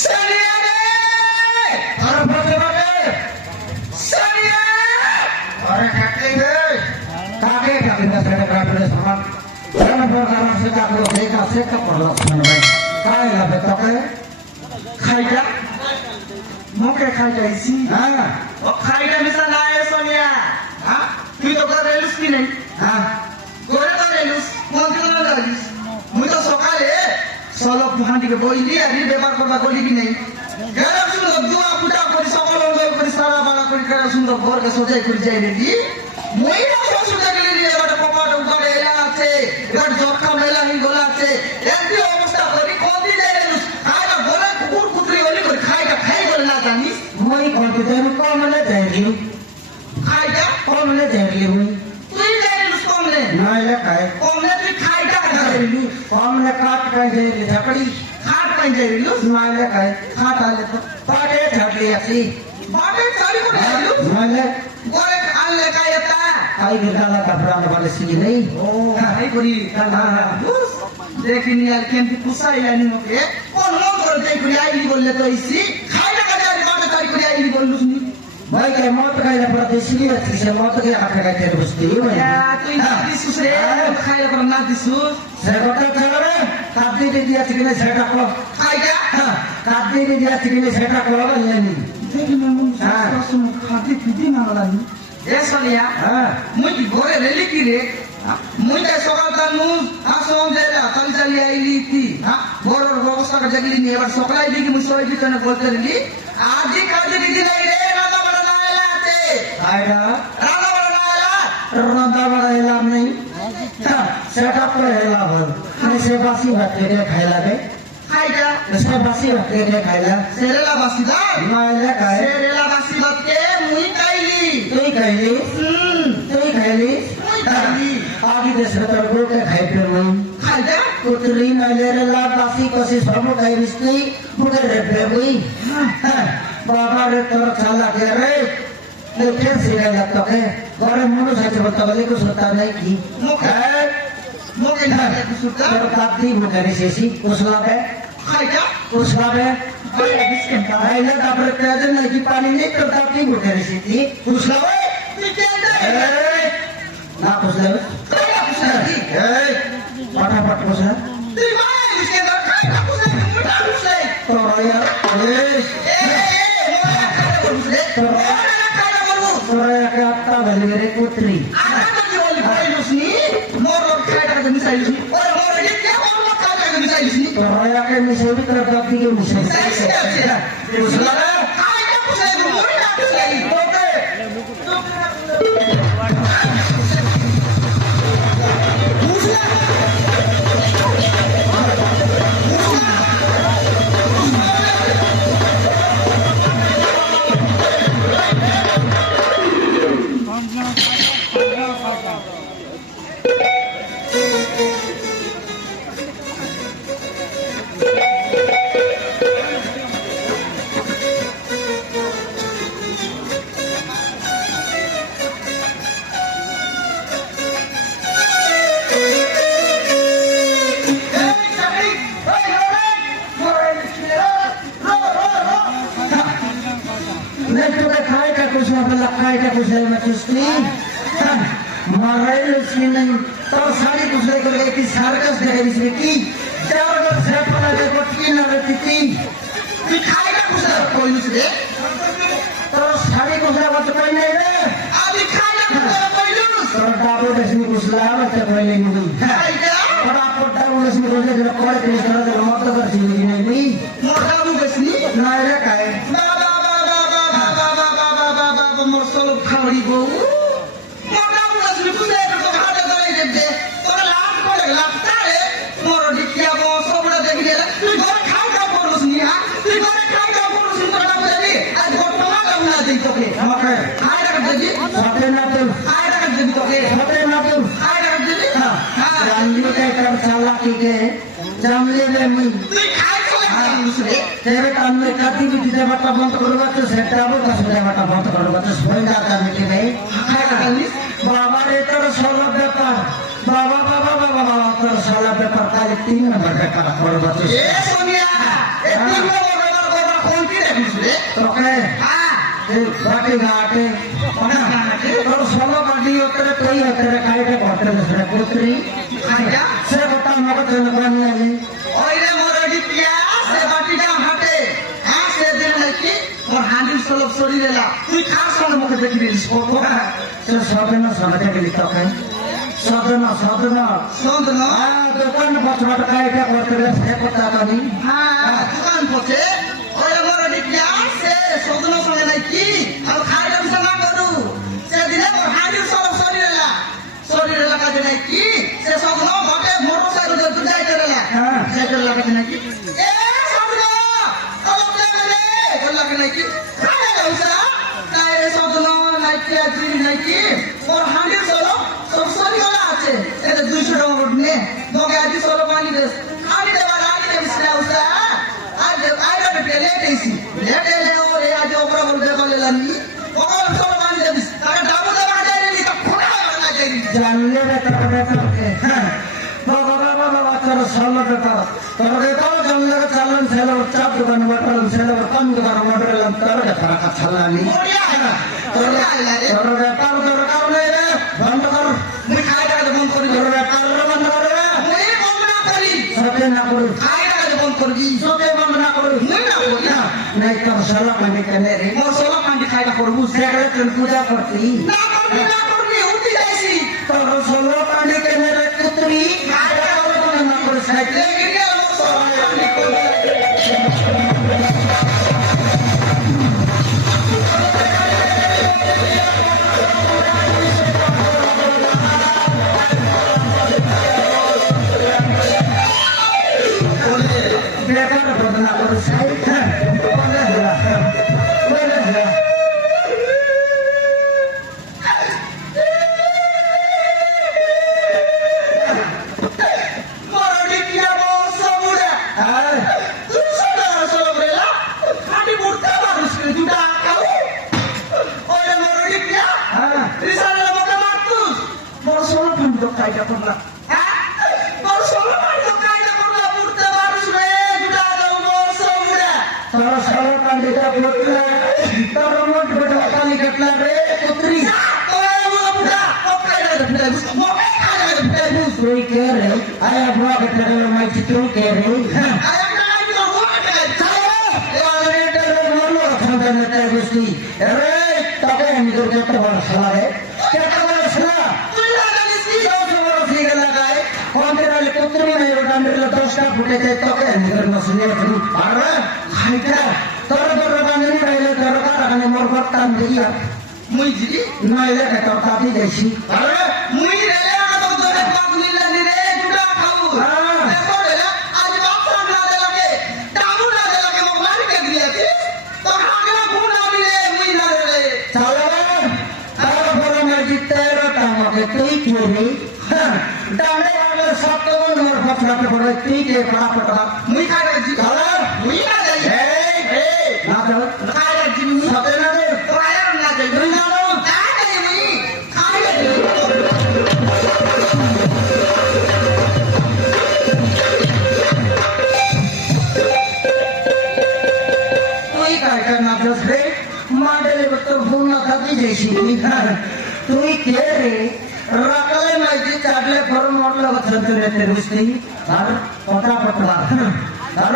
সানিয়া রে আর বলতে পারে সানিয়া আরে কাকে রে কাকে না সেটা কাটলে সমান কেন প্রকার আছে কাকলো সেই কাছে কাপড় শুনবে কাই হবে তোকে খাইটা মুখে খাইটাইছি হ্যাঁ ও খাইটা মিশা না এ সোনিয়া হ্যাঁ তুই তো করে রেলস কি নেই হ্যাঁ করে তো রেলস কোন দিন না যাইস মুই তো সকালে সলপ হাঁটিকে বইলি আর ব্যবহার করবা গলি কি নেই গেলাম সুন্দর দুয়া পূজা করি সকল অঙ্গল করি সারা বাড়া করি কেন সুন্দর ঘরকে সজাই করে যাই রেডি মই না সুন্দর গেলি রে এবারে কপাট উপরে এলা আছে এবার জখা মেলা হি গলা আছে এমনি অবস্থা করি কোন দিন যাই রেলস আইনা বলে কুকুর কুতরি গলি করে খাইটা খাই বলে না জানিস মই কোনতে দেন কমলে যাই রে খাইটা কমলে যাই রে মই তুই যাই রেলস কমলে নাইলে খাই কমলে তুই খাইটা খাই রে কমলে কাট খাই যাই রে ঝাকড়ি খাট পাই যাই রে নাইলে খাই খাট আলে তো পাটে ঝাকড়ি আছি পাটে চারি করে আলু নাইলে গোরে আলে কায়তা आई गिरगाला कपड़ा वाले सी नहीं ओ आई करी देखिनी यार केन कुसा यानी मके कोन मन कर दे करी आई बोलले तो इसी खाइला का यार बात तारी करी आई बोललुस नी भाई के मौत खाइला पर देसी नी अच्छी से मौत के हाथ का तेरे बस्ती भाई या तू ना दिसुस रे खाइला पर ना दिसुस से बता चल रे कादी दे दिया चिकने सेटा को खाइला हां कादी दे दिया चिकने सेटा को यानी देखिन मन हां खाती पीती ना वाला नी ए सोनिया हां मुई घरे रेली की रे मुई ते सकाल तानु आसोम जेला चली चली आईली थी हां बरोर व्यवस्था का जगली नी एबार सकाल आईली की मुई सोई बितने बोलते रही आदि काजी दी नहीं रे राधा बड़ा नायला आते आइडा राधा बड़ा एला नहीं हां सेटअप पे एला बोल मैं से बासी भात के खाइला बे खाइला से बासी भात के खाइला सेरेला बासी दा नायला खाए सेरेला बासी भात के मुई खाइली তুই খাইলি আগে দেশ তোর গোকে খাই ফেললাম খাইটা কুতরি নাইলে রে লাপাসি কসি সব খাইলিস তুই বুকে রে বেবুই বাবা রে তোর চালা কে রে দেখে সিরিয়াল তোকে ঘরে মনুষ আছে বলতে বলে কিছু হতা নাই কি মুখে না কিছু তোর কাটি মুখে রেসি কুসলাবে খাইটা কুসলাবে খাইলে তারপরে তেজ নাকি পানি নেই তোর কাটি মুখে রেসি কুসলাবে ना कुछ ले फटाफट कुछ है तो यार मेरे पुत्री सारी दूसरे को लेकर सर्कस देखी की कोई दूसरे तो सारी दूसरा बात कोई नहीं रे अभी खाइला कोई तो डाबो देशनी कुसला बात कोई नहीं फटाफट डाबो देशनी रोजे जो कोई तीन तरह के मत कर सी नहीं मोटा डाबो देशनी ना रे काए बाबा मोर सोलो खावड़ी गो मोटा डाबो देशनी कुसला तो हाथे दे दे तो लाभ को लगता रे मोर डिकिया बो सोबड़ा देखि दे तू घर खाओ का परोस नी हां तू घर खाओ का परोस नी मोटा डाबो देबी आज गोटमा लगना दे तोके हमके खाए रख देबी साथे ना तो खाए रख देबी तोके साथे ना तो खाए रख देबी हां जानली के कर चालाकी के जानली रे मुई तू खाए दूसरे तेरे कान में काटी भी दीदा बाटा बंद करूंगा तो सेटाबो का सुधा बाटा बंद करूंगा तो सोई जा करने के नहीं खाए का बाबा रे तोर सोलो व्यापार बाबा बाबा बाबा बाबा तोर सोलो व्यापार का 3 नंबर का करूंगा तो ए सोनिया ए 3 नंबर তোকে হ্যাঁ বাটি ঘাটে তোর সলো বাটি হতে তুই হতে খাইতে করতে সেটা পুত্রী খাইটা সে কথা আমাকে চলে বানিয়ে আলি ওইরে মোর ডিপিয়া সে বাটিটা হাতে হ্যাঁ সে দিন নাকি মোর হান্ডি সলব শরীরেলা তুই খাস না মুখে দেখি দিস সে সদন সদনে গেলি তোকে সদন সন্দ না দোকান পছন্দ খাইতে করতে সে কথা জানি হ্যাঁ দোকান পথে ওইরে মোর ডিপিয়া সে সদন সঙ্গে নাকি আর খাইটা বিসা না করু সে দিনে মোর হান্ডি সলব শরীরেলা কাজে নাকি সে সদন ঘটে মোটর সাইকেল তুই যাইতে রেলা হ্যাঁ যাইতে রেলা কাজে নাকি এ সদন কলম লাগে লাগে নাকি খাই যাউসা তাই রে সদন নাকি আজি নাকি মোর হান্ডি সলব সব শরীরেলা আছে এটা 200 টাকা করে নে তোকে আজি সলব পানি দে আনি দেবা আনি দে যাউসা আজ আইরা লেট আইছি লেট এলে ওরে আজ ওপরে বলতে কলেলানি ওর সলব পানি দে তাকে ডাবু দেবা যায় নি তো খোলা না যায় জানলে তোকে বাবা তোর সলো বেটা তোর বেটা জানলে চালান ছেলে চাপ দোকান বটল ছেলে কম দোকান বটল তোর বেটা রাখা ছালানি তোর ব্যাপার দরকার নেই রে বন্ধ কর মুই খাইটা বন্ধ করি তোর ব্যাপার বন্ধ কর রে মুই বন্ধ না করি সবে না করি খাইটা বন্ধ করবি সবে বন্ধ না করি মুই না করি না নাই তোর সলো মানে কেনে রে মোর সলব পানি খাইটা করবো সেখানে তুই পূজা করতি না করবি উঠি যাইছি তোর সলো মানে কেনে রে পুত্রী না করে সাইকেল লেগে গেল মোর সলব পানি করবি বেকার বদনা করে সাইকেল মোর ডিকিয়া মোর সবুড়া তুই সদা সলব রেলা খাটি মুড়তে পারিস রে দুটা আকাও ওরে মোর ডিকিয়া রিসালে মকে মারতুস মোর সলব পানি তো খাইটা করলা মোর সলব পানি তো খাইটা করলা মুড়তে পারিস রে দুটা আকাও মোর সবুড়া তোর সলো পান্ডিতা পুত্রা তোর মোট বেটা কালি কাটলা রে পুত্রী তুই কে রে আয়া বুয়া বেটা রে মাই তুই কে রে তোকে আমি তোর কত বড় খেলা রে কত বড় খেলা পুত্রী নাই ওটা মেরে 10টা ফুটে যায় তোকে আমি তোর মশলে আর খাইটা তোর বড় বাঙালি রাইলে তোর কারখানে মোর করতাম দিয়া মুই জিরি নইলে তোর তাতি যাইছি মুই রে তো তোরে পাক মিলা নি রে জুড়া খাও দেখো রে আজ বাপরা না দে লাগে দামু না দে লাগে মো মারি কে দিয়াছি তো হাগলা গুণ না রে মুই না রে চলো তার বড় মর্জি 13টা আমাকে তুই কে রে ডানে আগে সপ্তম মোর ফসলাতে পড়ে তুই কে পড়া পড়া মুই খাই জি চলো মুই না যাই না যাও খাই জি মুই সতে না রে তো আয়া না যাই মুই না যাই মুই খাই জি তুই কাইটা না বসবে মাডেলে তোর ভুল না থাকি যাইছি তুই কে রে রাখলে মাইজি চাটলে ফর মরলে বছর রে বুঝতি আর কথা পটলা আর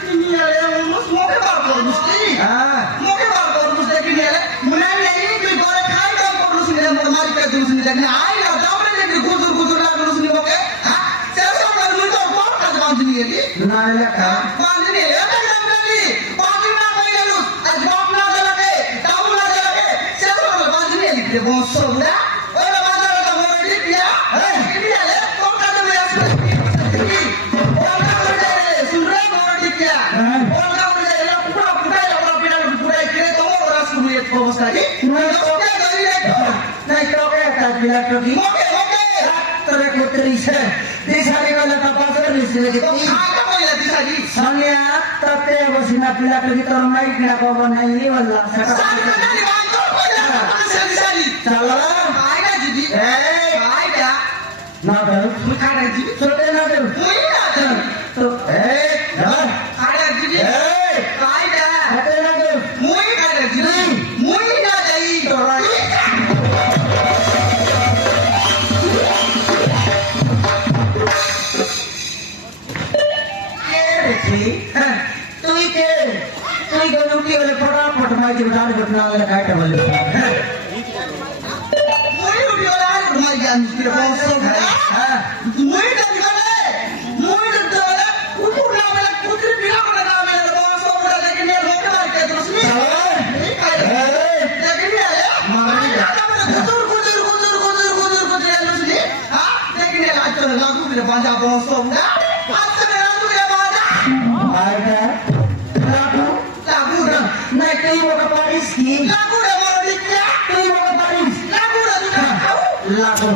তুই নিয়ে রে মুকে বার কর বুঝতি হ্যাঁ মুকে বার কর বুঝতে কি নিয়ে মুনা নেই তুই ঘরে খাই দাও করলুস নি মোর মারি কে দিলুস নি জানি আই না দামরে নে গুজুর গুজুর লাগলুস নি মোকে হ্যাঁ সেসব কর মুই তো কোন কাজ বাঁধি নিয়ে লি না লেখা বাঁধি নিয়ে এটা জানলি বাঁধি না কই গেলুস আজ বাপ না দে লাগে দাম না দে লাগে সেসব কর বাঁধি নিয়ে লি রে বসুড়া ওরে বাজারে তো মোর ডিপিয়া ডিপিয়া লে কোন কাজ মে আসবে ওনা করে শুন রে মোর ডিপিয়া ওনা করে পুরা পুরাই আমরা পিড়াল পুরাই করে তো ওরা শুনিয়ে অবস্থা কি ওকে গরি রে নাই তোকে একটা বিলাক টকি ওকে ওকে তোরে কুতরি সে দিশারি গলে তা পাশে নিছিলে কি খাটা কইলা দিছাজি সানিয়া তাতে বসিনা বিলাক টকি তোর মাই কিনা কব নাই নি বললা সেটা সানি সানি বাঙ্গো কইলা দিছাজি চলো আইডা দিদি আইডা না দাও মুই খাটা দিদি ছোটে না দেব মুই না দিদি তো এই দাও আইডা দিদি এই আইডা হাতে না দেব মুই के তুই গেলে উঠি গেলে ফটাফট মাইকে ডাড়ি বটনা গেলে কাইটা বলে মুই উঠি গেলে আর ঘুমাই জ্ঞান মিস্ত্রি বংশ হ্যাঁ মুই ডাকি গেলে মুই ডাকতে গেলে উঠু না মেলে কুত্রি বিনা করে না মেলে বংশ মুড়া দেখি নিয়ে লোক মারতে দোসনি এই কাই দেখি নিয়ে মারি দাদা মানে গুজুর গুজুর গুজুর গুজুর গুজুর গুজুর এলুসনি হ্যাঁ দেখি নিয়ে লাচো লাগু রে বাজা বংশ মুড়া আচ্ছা রে লাগু রে বাজা আইটা লাগু লাগু রে না তুই ওকে পারিস কি লাগু রে মোর দিকে তুই ওকে পারিস লাগু রে তুই লাগু